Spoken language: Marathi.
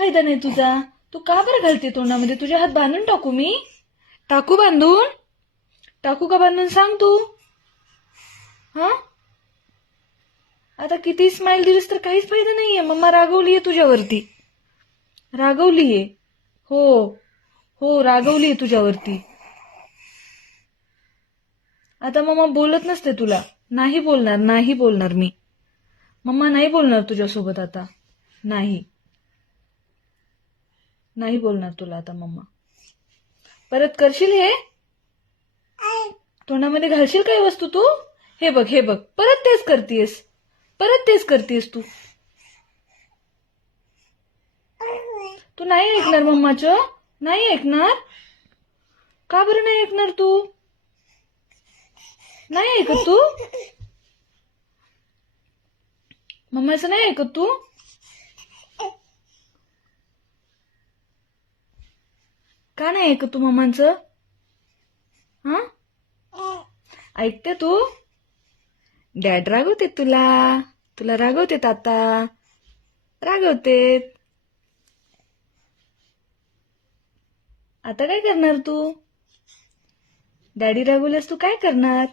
फायदा नाही तुझा. तू का बरं घालते तोंडामध्ये? तुझे हात बांधून टाकू मी? टाकू बांधून? टाकू का बांधून सांग तू? हा, आता किती स्माइल दिलीस तर काहीच फायदा नाहीये. मम्मा रागवलीये तुझ्यावरती. रागवलीये. हो हो, रागवलीये तुझ्यावरती. आता मम्मा बोलत नसते तुला. नाही बोलणार, नाही बोलणार मी. मम्मा नाही बोलणार तुझ्यासोबत आता. नाही, नाही बोलणार तुला आता मम्मा. परत करशील हे? तोंडामध्ये घालशील काही वस्तू तू? हे बघ, हे बघ, परत तेच करतीयस. परत तेच करतीयस तू. तू नाही ऐकणार मम्माचं? नाही ऐकणार? का बरं नाही ऐकणार तू? नाही ऐकत तू? मम्माचं नाही ऐकत तू? का नाही ऐकत तू मम्मांचं? हा, ऐकते तू? डॅड रागवते तुला. तुला रागवतेत आता. रागवतेत. आता काय करणार तू? डॅडी रागवल्यास तू काय करणार?